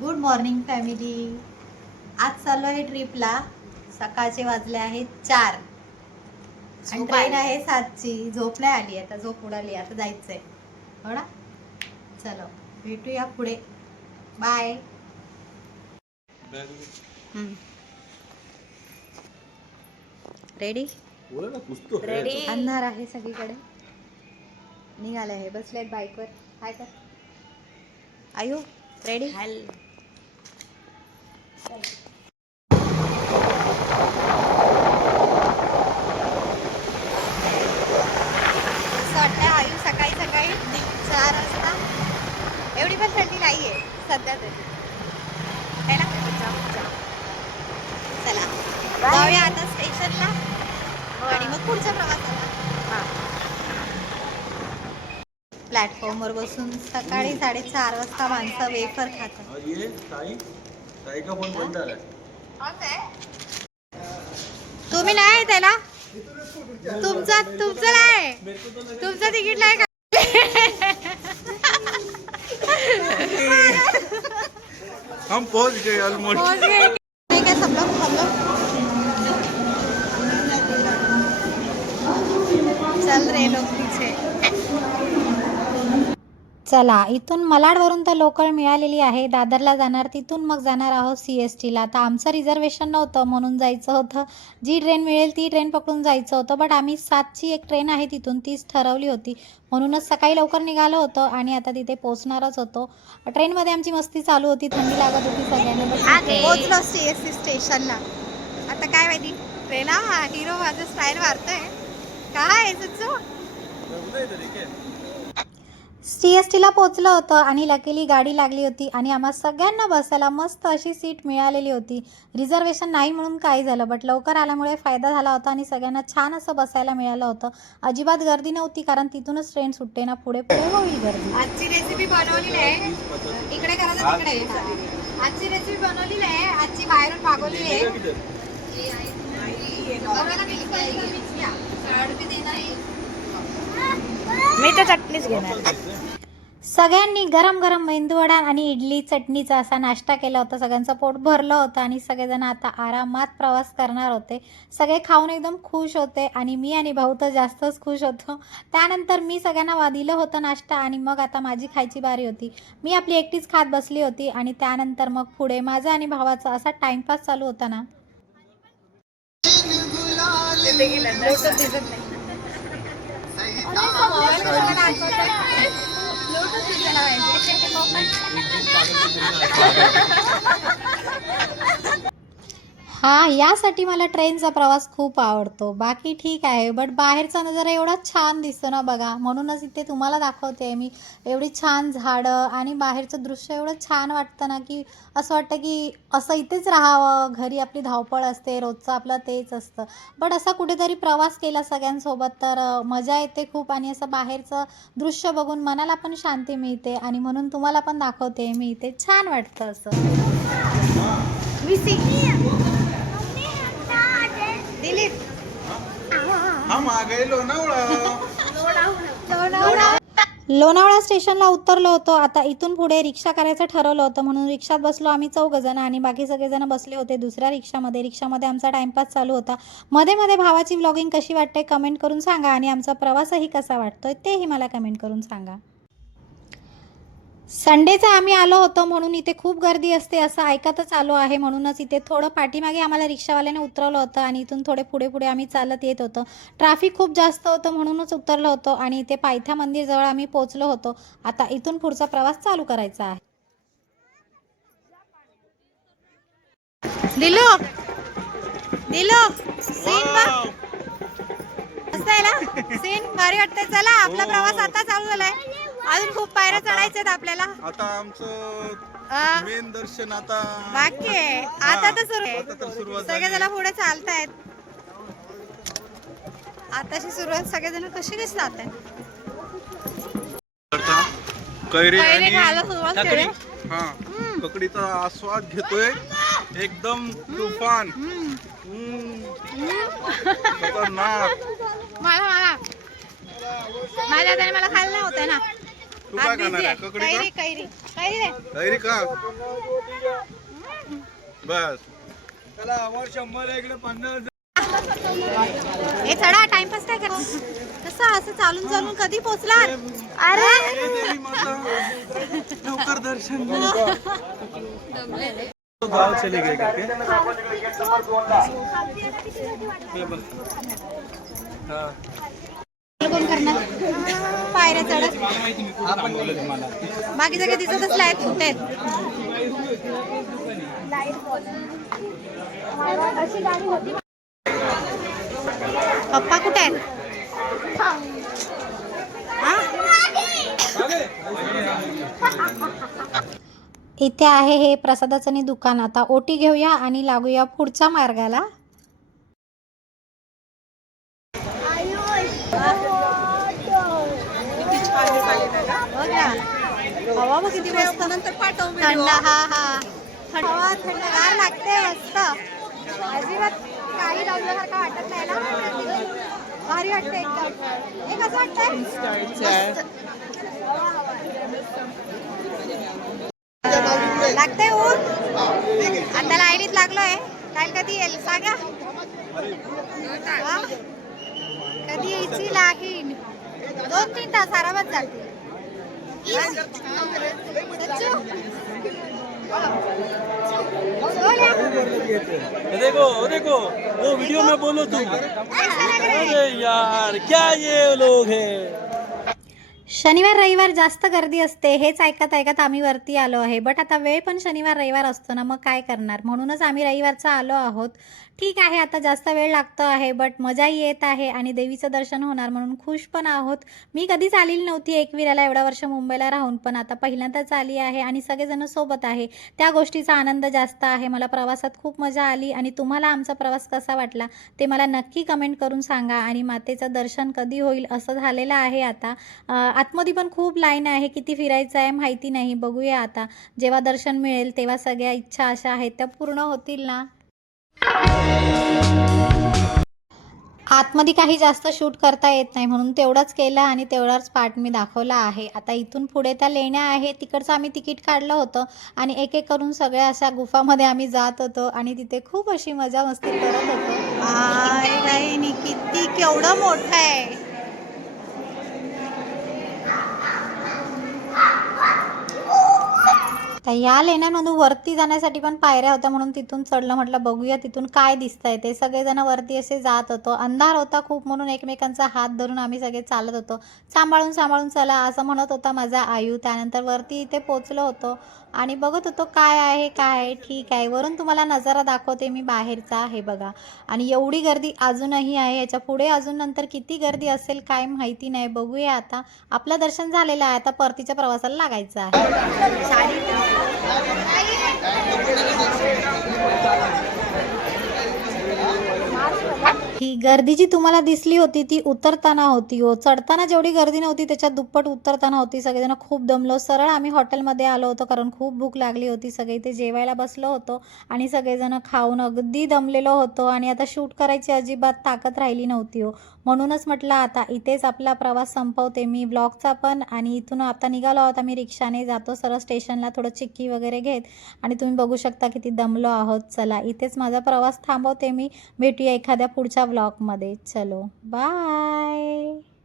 Good morning family. आज चाललो आहे ट्रिपला. सकाळचे वाजले आहेत 4 आणि ट्रेन आहे 7ची. झोप नाही आली, आता झोप उडाली. आता जायचंय हो ना. चलो भेटूया पुढे. बाय. Ready ready. अंधार आहे सगळीकडे. निघाले आहे, बसलेत बाईकवर. हाय कर आयु. रेडी. वाटतं आयु सकाळी सकाळी 4 वाजता एवढी पण थंडी नाहीये सध्या तरी, है ना. चला जाऊया आता स्टेशनला आणि मग पुढच्या प्रवासाला. प्लॅटफॉर्मवर बसून सकाळी 4:30 वाजता माणसं वेफर खातात. तुम्ही नाही त्याला, तुमचं नाही, तुमचं तिकीट नाही का? हम पहुंच गए ऑलमोस्ट. क्या सब लोग चल रहे लोग पीछे. चला इथून मलाडवरून तर लोकल मिळालेली आहे. दादरला जाणार, तिथून मग जाणार आहोत CSTला. आता आमचं रिझर्वेशन नव्हतं म्हणून जायचं होतं. जी ट्रेन मिळेल ती ट्रेन पकडून जायचं होतं. बट आम्ही 7ची एक ट्रेन आहे तिथून, तीच ठरवली होती. म्हणूनच सकाळी लवकर निघालो होतो आणि आता तिथे पोहोचणारच होतो. ट्रेनमध्ये आमची मस्ती चालू होती, थंडी लागत होती सगळ्यांना. पोहोचलो CST स्टेशनला. आता काय माहिती ट्रेन हिरो माझं स्टाईल मारतोय काय सुचू. CSTला पोहोचलं होतं आणि लकीली गाडी लागली होती आणि आम्हा सगळ्यांना बसायला मस्त अशी सीट मिळालेली होती. रिझर्वेशन नाही म्हणून काय झालं, बट लवकर आल्यामुळे फायदा झाला होता आणि सगळ्यांना छान असं बसायला मिळालं होतं. अजिबात गर्दी नव्हती, कारण तिथूनच ट्रेन सुटते ना, पुढे पुढे होईल गर्दी. आजची रेसिपी बनवलेली आहे इकडे, करायचं तिकडे. आजची रेसिपी बनवलेली आहे, आजची बाहेरून मागवलेली आहे. मी तर चटणीच घेणार. सगळ्यांनी गरम गरम मेंदूवडा आणि इडली चटणीचा असा नाश्ता केला होता. सगळ्यांचं पोट भरलं होतं आणि सगळेजण आता आरामात प्रवास करणार होते. सगळे खाऊन एकदम खुश होते आणि मी आणि भाऊ तर जास्तच खुश होतो. त्यानंतर मी सगळ्यांना दिलं होतं नाश्ता आणि मग आता माझी खायची बारी होती. मी आपली एकटीच खात बसली होती आणि त्यानंतर मग पुढे माझा आणि भावाचा असा टाइमपास चालू होता ना. हा, यासाठी मला ट्रेनचा प्रवास खूप आवडतो. बाकी ठीक आहे, बट बाहेरचा नजारा एवढा छान दिसतो ना बघा. म्हणूनच इथे तुम्हाला दाखवते मी. एवढी छान झाडं आणि बाहेरचं दृश्य एवढं छान वाटतं ना, की असं वाटतं की असं इथेच राहावं. घरी आपली धावपळ असते, रोजचं आपलं तेच असतं. बट असा कुठेतरी प्रवास केला सगळ्यांसोबत तर मजा येते खूप आणि असं बाहेरचं दृश्य बघून मनाला पण शांती मिळते आणि म्हणून तुम्हाला पण दाखवते मी. इथे छान वाटतं असं. लोणावळा स्टेशनला उतरलो होतो. आता इथून पुढे रिक्षा करायचं ठरवलं होतं म्हणून रिक्षात बसलो आम्ही 4 जण आणि बाकी सगळेजण बसले होते दुसऱ्या रिक्षामध्ये. रिक्षामध्ये आमचा टाइमपास चालू होता. मध्ये मध्ये भावाची व्लॉगिंग कशी वाटते कमेंट करून सांगा आणि आमचा प्रवासही कसा वाटतोय तेही मला कमेंट करून सांगा. संडेचा आम्ही आलो होतो म्हणून इथे खूप गर्दी असते असं ऐकतच आलो आहे. म्हणूनच इथे थोडं पाठीमागे आम्हाला रिक्षावाल्याने उतरवलं होतं आणि इथून थोडे पुढे पुढे आम्ही चालत येत होतो. ट्रॅफिक खूप जास्त होतं म्हणूनच उतरलो होतो आणि इथे पायथ्या मंदिरजवळ आम्ही पोहोचलो होतो. आता इथून पुढचा प्रवास चालू करायचा आहे. दिलो सीन सीन भारी वाटतंय. चला आपला प्रवास आता चालू झालाय. अजून खूप पायऱ्या चढायच्या आहेत आपल्याला. आता आमचं मेन दर्शन आता बाकी आहे. आता तर सुरू आहे. सगळेजण पुढे चालतायत. आताची सुरुवात. सगळेजण कशी दिसतात कैरी आणि ककडीचा आस्वाद घेतोय. एकदम तुफान खतरनाक. मला खायला होतं ना. तू काय खाणार आहे? ककडी का? कैरी कैरी का? बस. हे चढा टाइमपास काय कर कसं असं चालून चालून कधी पोहोचला अरे लवकर दर्शन गाव चले गए करके कोण करणार पायऱ्या चढत बाकी सगळे दिसतच लाईट आहेत पप्पा कुठे आहेत इथे आहे हे प्रसादाचं दुकान. आता ओटी घेऊया आणि लागूया पुढच्या मार्गाला. हवा बघ किती मस्त थंड हा हवा थंडगार लागते मस्त अजिबात काही लावल्यासारखं वाटत नाही ना भारी वाटते एकदम. हे कसं वाटतंय लागतंय ऊन आता लाईनीत लागलोय लाईन कधी येईल सांगा कधी यायची लाईन 2-3 तास आरामात जाते देखो देखो वो वीडियो में बोलो तुम अरे यार क्या ये लोग हैं. शनिवार रविवार जास्त गर्दी असते हेच ऐकत ऐकत आम्ही वरती आलो आहे. बट आता वेळ पण शनिवार रविवार असतो ना मग काय करणार म्हणूनच आम्ही रविवारचा आलो आहोत. ठीक आहे आता जास्त वेळ लागतो आहे बट मजाही येत आहे आणि देवीचं दर्शन होणार म्हणून खुश पण आहोत. मी कधीच आलेली नव्हती एकविराला एवढा वर्ष मुंबईला राहून पण आता पहिल्यांदाच आली आहे आणि सगळेजण सोबत आहे त्या गोष्टीचा आनंद जास्त आहे. मला प्रवासात खूप मजा आली आणि तुम्हाला आमचा प्रवास कसा वाटला ते मला नक्की कमेंट करून सांगा. आणि मातेचं दर्शन कधी होईल असं झालेलं आहे. आता आतमध्ये पण खूप लाईन आहे किती फिरायचं आहे माहिती नाही बघूया आता जेव्हा दर्शन मिळेल तेव्हा सगळ्या इच्छा अशा आहेत त्या पूर्ण होतील ना. आतमध्ये काही जास्त शूट करता येत नाही म्हणून तेवढंच केलं आणि तेवढाच पार्ट मी दाखवला आहे. आता इथून पुढे त्या लेण्या आहे तिकडचं आम्ही तिकीट काढलं होतं आणि एक एक करून सगळ्या अशा गुफामध्ये आम्ही जात होतो आणि तिथे खूप अशी मजा मस्ती करत होतो. किती केवढं मोठं आहे तर या लेण्यांमधून वरती जाण्यासाठी पण पायऱ्या होत्या म्हणून तिथून चढलं. म्हटलं बघूया तिथून काय दिसतंय ते. सगळेजण वरती असे जात होतो. अंधार होता खूप म्हणून एकमेकांचा हात धरून आम्ही सगळे चालत होतो. सांभाळून सांभाळून चला असं म्हणत होता माझा आयू. त्यानंतर वरती इथे पोचलो होतो आणि बघत होतो काय आहे काय आहे. ठीक आहे वरून तुम्हाला नजारा दाखवते मी बाहेरचा आहे बघा. आणि एवढी गर्दी अजूनही आहे. याच्या पुढे अजून नंतर किती गर्दी असेल काय माहिती नाही. बघूया आता. आपलं दर्शन झालेलं आहे आता परतीच्या प्रवासाला लागायचं आहे. ही गर्दी जी तुम्हाला दिसली होती ती उतरताना होती हो. चढताना जेवढी गर्दी नव्हती त्याच्यात दुप्पट उतरताना होती. सगळेजण खूप दमलो. सरळ आम्ही हॉटेलमध्ये आलो होतो कारण खूप भूक लागली होती. सगळे इथे जेवायला बसलो होतो आणि सगळेजण खाऊन अगदी दमलेलो होतो आणि आता शूट करायची अजिबात ताकद राहिली नव्हती हो. म्हणूनच म्हटलं आता इथेच आपला प्रवास संपवते मी ब्लॉगचा पण. आणि इथून आता निघालो आहोत आम्ही रिक्षाने जातो सरळ स्टेशनला थोडं चिक्की वगैरे घेत आणि तुम्ही बघू शकता किती दमलो आहोत. चला इथेच माझा प्रवास थांबवते मी. भेटूया एखाद्या पुढच्या ब्लॉगमध्ये. चलो बाय.